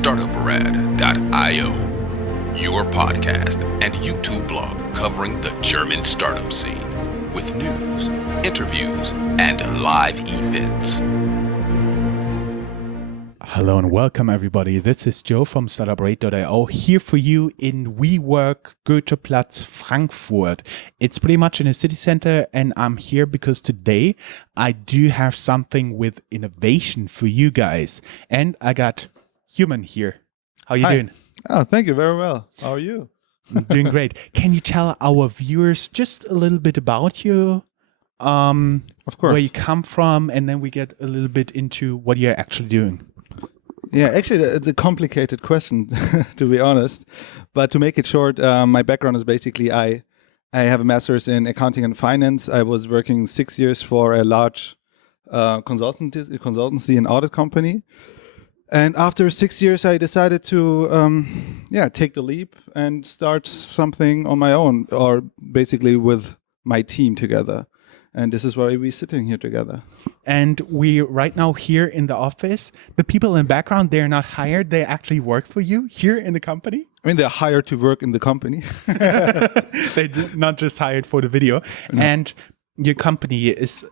Startuprad.io, your podcast and YouTube blog covering the German startup scene with news, interviews, and live events. Hello and welcome everybody. This is Joe from Startuprad.io here for you in WeWork Goetheplatz Frankfurt. It's pretty much in a city center and I'm here because today I do have something with innovation for you guys. And I got Human here. How you doing? Oh, thank you. Very well. How are you? I'm doing great. Can you tell our viewers just a little bit about you? Of course. Where you come from, and then we get a little bit into what you're actually doing. Yeah, actually, it's a complicated question, to be honest. But to make it short, my background is basically I have a master's in accounting and finance. I was working 6 years for a large consultancy and audit company. And after 6 years, I decided to take the leap and start something on my own, or basically with my team together. And this is why we're sitting here together. And we right now here in the office, the people in the background, they're not hired. They actually work for you here in the company. I mean, they're hired to work in the company. They're not just hired for the video. No. And your company is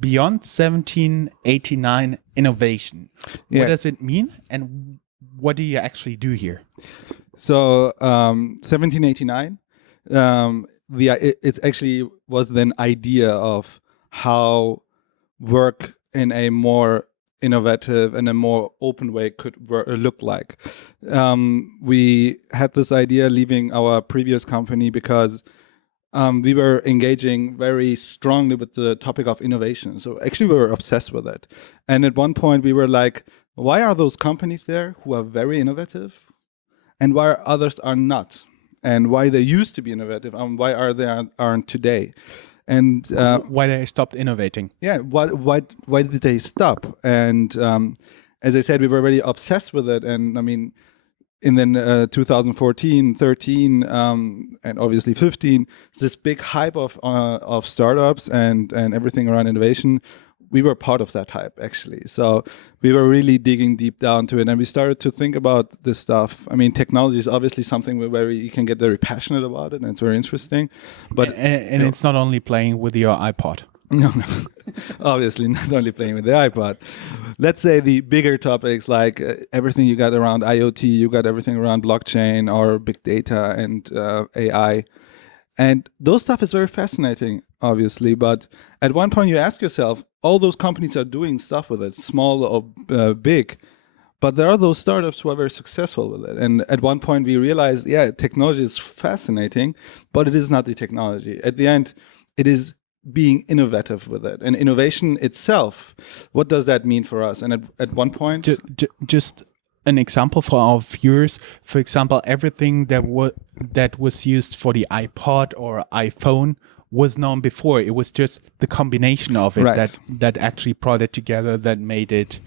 Beyond 1789 Innovation. Yeah. What does it mean? And what do you actually do here? So 1789. It actually was an idea of how work in a more innovative and a more open way could look like. We had this idea leaving our previous company because we were engaging very strongly with the topic of innovation. So actually we were obsessed with it. And at one point we were like, why are those companies there who are very innovative and why others are not? And why they used to be innovative and why aren't today? And why they stopped innovating? Yeah, why did they stop? And as I said, we were really obsessed with it. And I mean, in then 2014, 13, and obviously 15, this big hype of startups and everything around innovation. We were part of that hype, actually. So we were really digging deep down to it. And we started to think about this stuff. I mean, technology is obviously something where you can get very passionate about it. And it's very interesting. But and it's not only playing with your iPod. No. Obviously, not only playing with the iPod. Let's say the bigger topics like everything you got around IoT, you got everything around blockchain or big data and AI. And those stuff is very fascinating, obviously. But at one point you ask yourself, all those companies are doing stuff with it, small or big. But there are those startups who are very successful with it. And at one point we realized, yeah, technology is fascinating, but it is not the technology. At the end, it is being innovative with it. And innovation itself, what does that mean for us? And at one point... Just an example for our viewers, for example, everything that was used for the iPod or iPhone was known before. It was just the combination of it right. that actually brought it together, that made it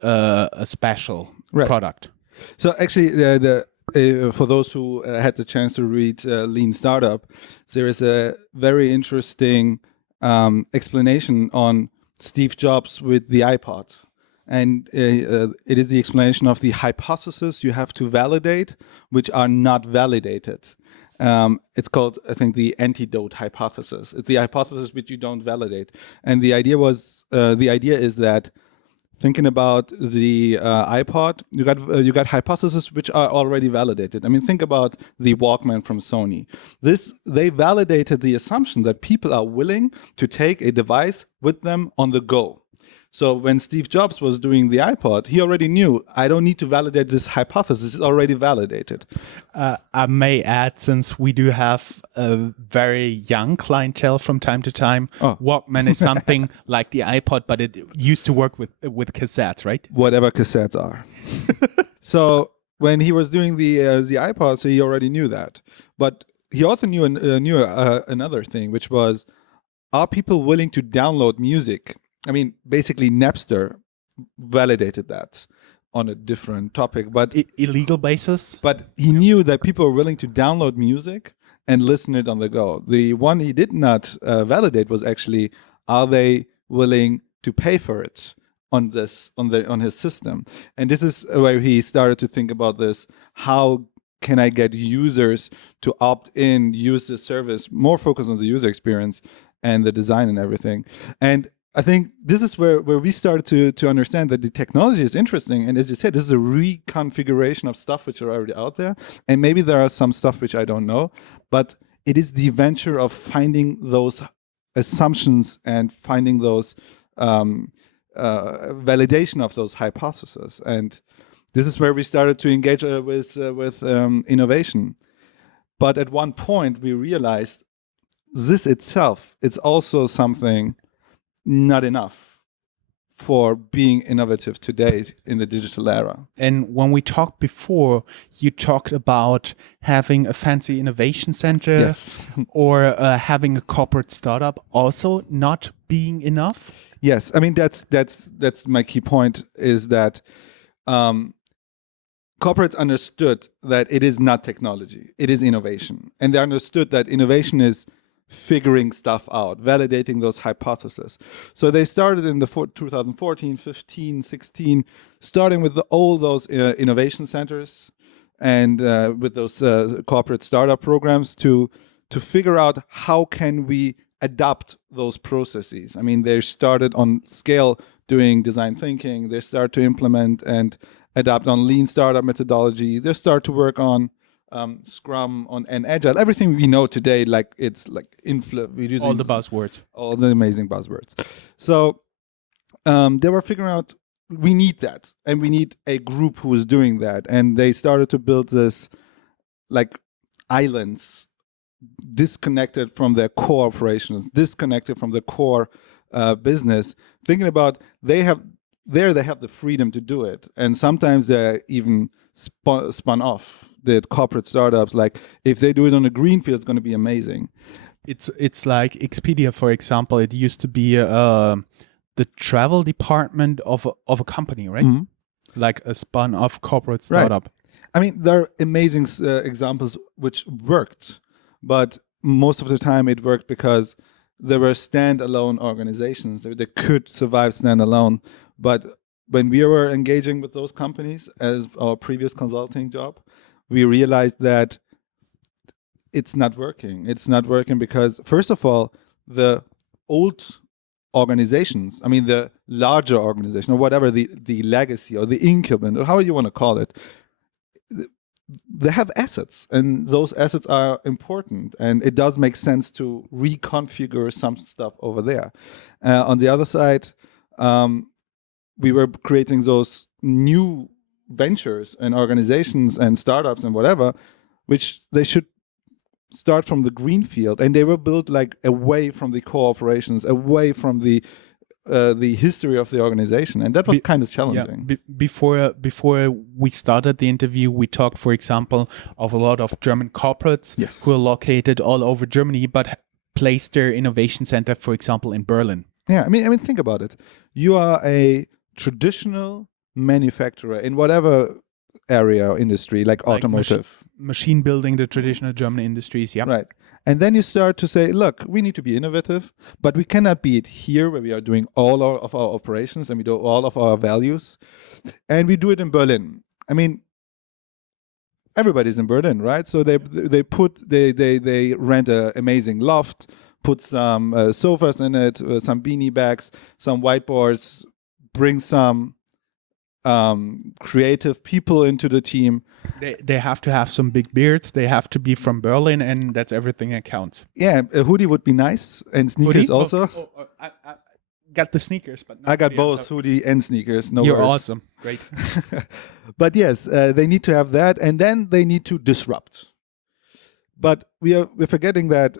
a special product. So actually, for those who had the chance to read Lean Startup, there is a very interesting explanation on Steve Jobs with the iPod. And it is the explanation of the hypothesis you have to validate, which are not validated. It's called, I think, the antidote hypothesis. It's the hypothesis which you don't validate. And the idea is that thinking about the iPod, you got hypotheses which are already validated. I mean, think about the Walkman from Sony. They validated the assumption that people are willing to take a device with them on the go. So when Steve Jobs was doing the iPod, he already knew, I don't need to validate this hypothesis, it's already validated. I may add, since we do have a very young clientele from time to time, Walkman is something like the iPod, but it used to work with cassettes, right? Whatever cassettes are. So when he was doing the iPod, so he already knew that. But he also knew another thing, which was, are people willing to download music? I mean, basically Napster validated that on a different topic, but illegal basis. But he knew that people were willing to download music and listen it on the go. The one he did not validate was actually, are they willing to pay for it on his system. And this is where he started to think about this: how can I get users to opt in, use the service, more focus on the user experience and the design and everything. And I think this is where we started to understand that the technology is interesting. And as you said, this is a reconfiguration of stuff which are already out there. And maybe there are some stuff which I don't know, but it is the venture of finding those assumptions and finding those validation of those hypotheses. And this is where we started to engage with innovation. But at one point, we realized this itself, it's also something not enough for being innovative today in the digital era. And when we talked before, you talked about having a fancy innovation center, Yes. or having a corporate startup also not being enough. Yes, I mean that's my key point, is that corporates understood that it is not technology, it is innovation. And they understood that innovation is figuring stuff out, validating those hypotheses. So they started in the 2014, 15, 16, starting with all those innovation centers and with those corporate startup programs to figure out how can we adapt those processes. I mean, they started on scale doing design thinking. They start to implement and adapt on lean startup methodology. They start to work on Scrum and Agile. Everything we know today, like it's like we're using All the buzzwords. all the amazing buzzwords. So they were figuring out we need that, and we need a group who is doing that. And they started to build this like islands, disconnected from their core operations, disconnected from the core business, thinking about they have the freedom to do it. And sometimes they're even spun off. The corporate startups, like if they do it on a greenfield, it's going to be amazing. It's like Expedia, for example. It used to be the travel department of a company, right? Mm-hmm. Like a spun-off corporate startup. Right. I mean, there are amazing examples which worked, but most of the time it worked because there were standalone organizations. They could survive standalone. But when we were engaging with those companies as our previous consulting job, we realized that it's not working. It's not working because, first of all, the old organizations, I mean, the larger organization or whatever, the legacy or the incumbent or however you want to call it, they have assets, and those assets are important, and it does make sense to reconfigure some stuff over there. On the other side, we were creating those new ventures and organizations and startups and whatever, which they should start from the greenfield, and they were built like away from the core operations, away from the history of the organization, and that was kind of challenging. Yeah. Before we started the interview, we talked, for example, of a lot of German corporates Yes. who are located all over Germany, but placed their innovation center, for example, in Berlin. Yeah, I mean, think about it. You are a traditional manufacturer in whatever area or industry, like automotive. Machine building, the traditional German industries, yeah. Right. And then you start to say, look, we need to be innovative, but we cannot be it here where we are doing all of our operations and we do all of our values. And we do it in Berlin. I mean, everybody's in Berlin, right? So they rent an amazing loft, put some sofas in it, some beanie bags, some whiteboards, bring some creative people into the team. They have to have some big beards. They have to be from Berlin, and that's everything that counts. Yeah, a hoodie would be nice, and sneakers also. I got the sneakers, but I got both hoodie and sneakers. No You're worries. awesome. Great. But yes, they need to have that, and then they need to disrupt. But we're forgetting that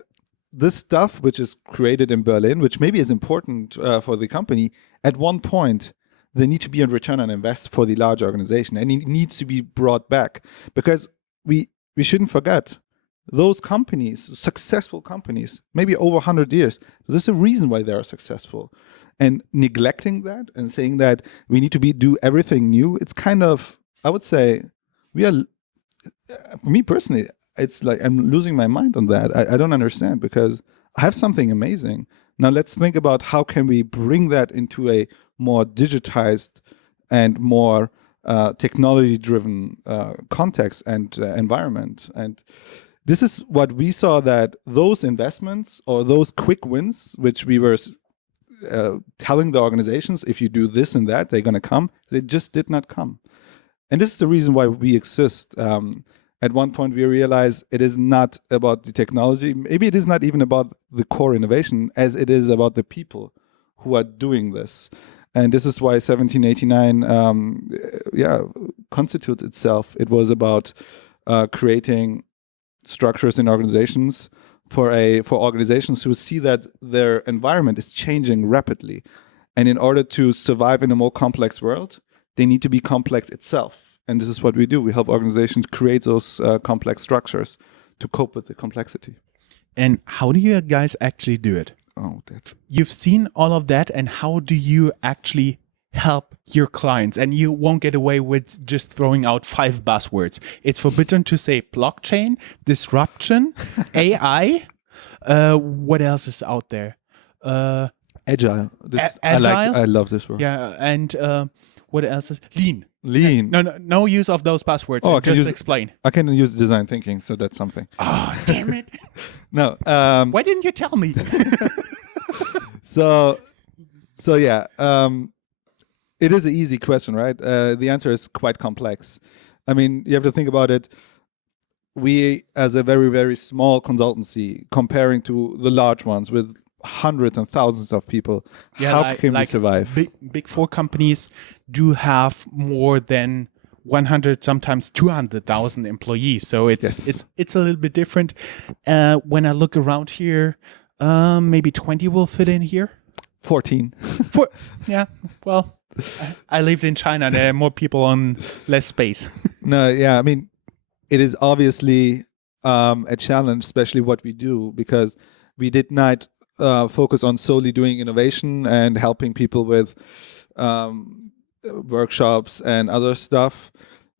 this stuff, which is created in Berlin, which maybe is important for the company, at one point, there need to be a return on invest for the large organization, and it needs to be brought back, because we shouldn't forget those companies, successful companies, maybe over 100 years. There's a reason why they are successful, and neglecting that and saying that we need to do everything new. It's kind of, I would say, for me personally, it's like I'm losing my mind on that. I don't understand, because I have something amazing, Now let's think about how can we bring that into a more digitized and more technology-driven context and environment. And this is what we saw, that those investments or those quick wins, which we were telling the organizations, if you do this and that, they're going to come, they just did not come. And this is the reason why we exist. At one point, we realized it is not about the technology. Maybe it is not even about the core innovation, as it is about the people who are doing this. And this is why 1789 constituted itself. It was about creating structures in organizations for organizations who see that their environment is changing rapidly. And in order to survive in a more complex world, they need to be complex itself. And this is what we do. We help organizations create those complex structures to cope with the complexity. And how do you guys actually do it? You've seen all of that, and how do you actually help your clients? And you won't get away with just throwing out 5 buzzwords. It's forbidden to say blockchain, disruption, AI. What else is out there? Agile. Agile. I love this word. Yeah, and what else is lean? Lean. No use of those buzzwords. Oh, just explain. I can use design thinking, so that's something. Oh, damn it! No. Why didn't you tell me? So yeah. It is an easy question, right? The answer is quite complex. I mean, you have to think about it. We, as a very, very small consultancy, comparing to the large ones with hundreds and thousands of people, how can we survive? Big 4 companies do have more than 100, sometimes 200,000 employees. So it's a little bit different. When I look around here, maybe 20 will fit in here. 14. Yeah, well, I lived in China. There are more people on less space. No, yeah, I mean, it is obviously a challenge, especially what we do, because we did not focus on solely doing innovation and helping people with workshops and other stuff.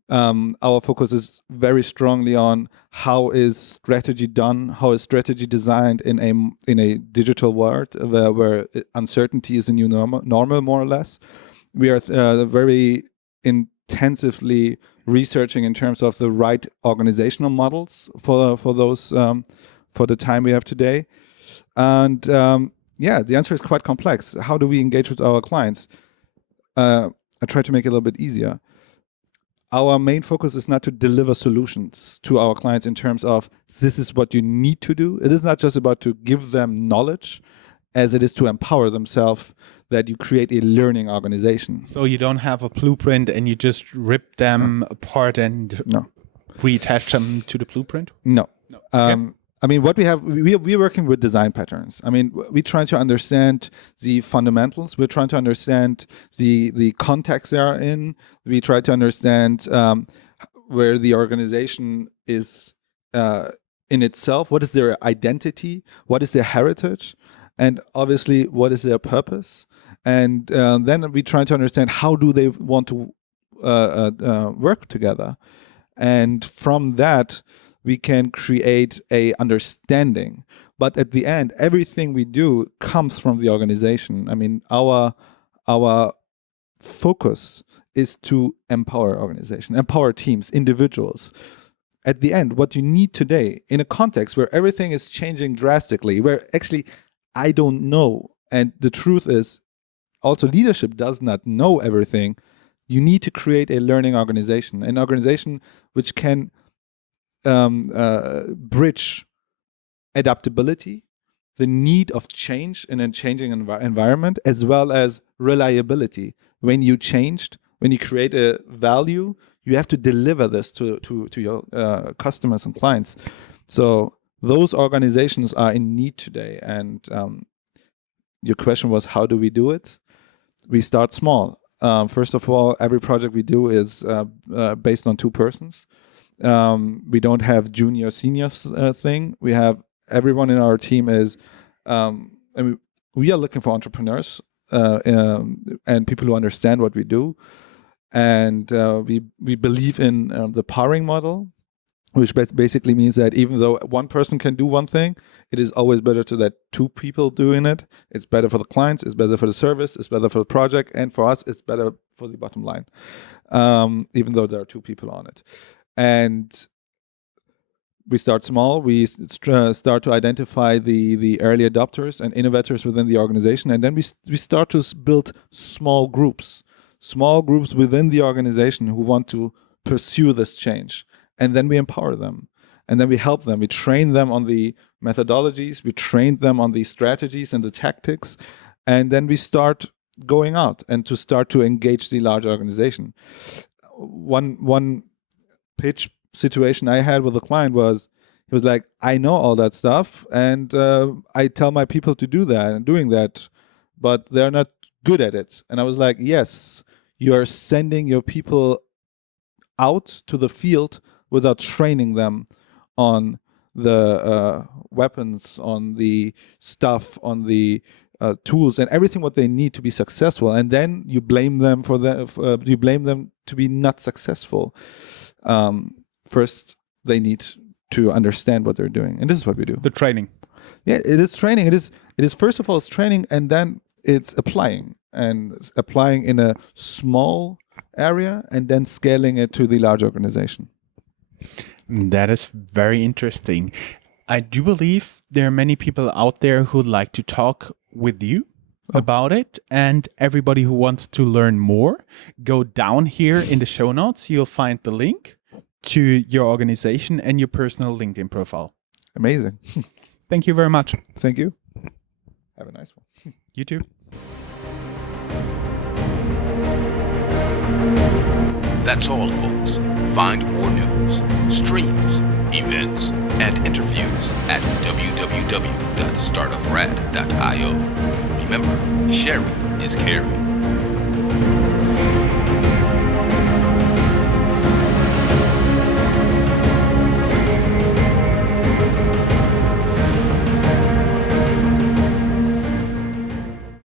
Our focus is very strongly on how is strategy done, how is strategy designed in a digital world where uncertainty is a new normal, more or less. We are very intensively researching in terms of the right organizational models for those for the time we have today. And the answer is quite complex. How do we engage with our clients? I try to make it a little bit easier. Our main focus is not to deliver solutions to our clients in terms of this is what you need to do. It is not just about to give them knowledge, as it is to empower themselves, that you create a learning organization. So you don't have a blueprint and you just rip them apart and reattach them to the blueprint? No. Okay. I mean, what we have, we're working with design patterns. I mean, we try to understand the fundamentals. We're trying to understand the context they are in. We try to understand where the organization is in itself. What is their identity? What is their heritage? And obviously, what is their purpose? And then we try to understand how do they want to work together. And from that, we can create a understanding. But at the end, everything we do comes from the organization. I mean, our focus is to empower organization, empower teams, individuals. At the end, what you need today in a context where everything is changing drastically, where actually I don't know, and the truth is also leadership does not know everything, you need to create a learning organization, an organization which can bridge adaptability, the need of change in a changing environment, as well as reliability. When you create a value, you have to deliver this to your customers and clients. So those organizations are in need today. And your question was, how do we do it? We start small. First of all, every project we do is based on 2 persons. We don't have junior senior thing. We have everyone in our team is, we are looking for entrepreneurs and people who understand what we do. And we believe in the powering model, which basically means that even though one person can do one thing, it is always better to that two people doing it. It's better for the clients, it's better for the service, it's better for the project, and for us, it's better for the bottom line, even though there are two people on it. And we start small. We start to identify the early adopters and innovators within the organization, and then we start to build small groups within the organization who want to pursue this change. And then we empower them, and then we help them. We train them on the methodologies, we train them on the strategies and the tactics, and then we start going out and to start to engage the large organization. One pitch situation I had with a client was, he was like, I know all that stuff, and I tell my people to do that and doing that, but they're not good at it. And I was like, yes, you are sending your people out to the field without training them on the weapons, on the stuff, on the tools and everything what they need to be successful, and then you blame them for you blame them to be not successful. First, they need to understand what they're doing, and this is what we do. The training. Yeah, it is training. It is first of all, it's training, and then it's applying in a small area, and then scaling it to the large organization. That is very interesting. I do believe there are many people out there who'd like to talk with you about it, and everybody who wants to learn more, go down here in the show notes. You'll find the link to your organization and your personal LinkedIn profile. Amazing. Thank you very much. Thank you. Have a nice one. You too. That's all, folks. Find more news, streams, events, and interviews at www.startuprad.io. Remember, sharing is caring.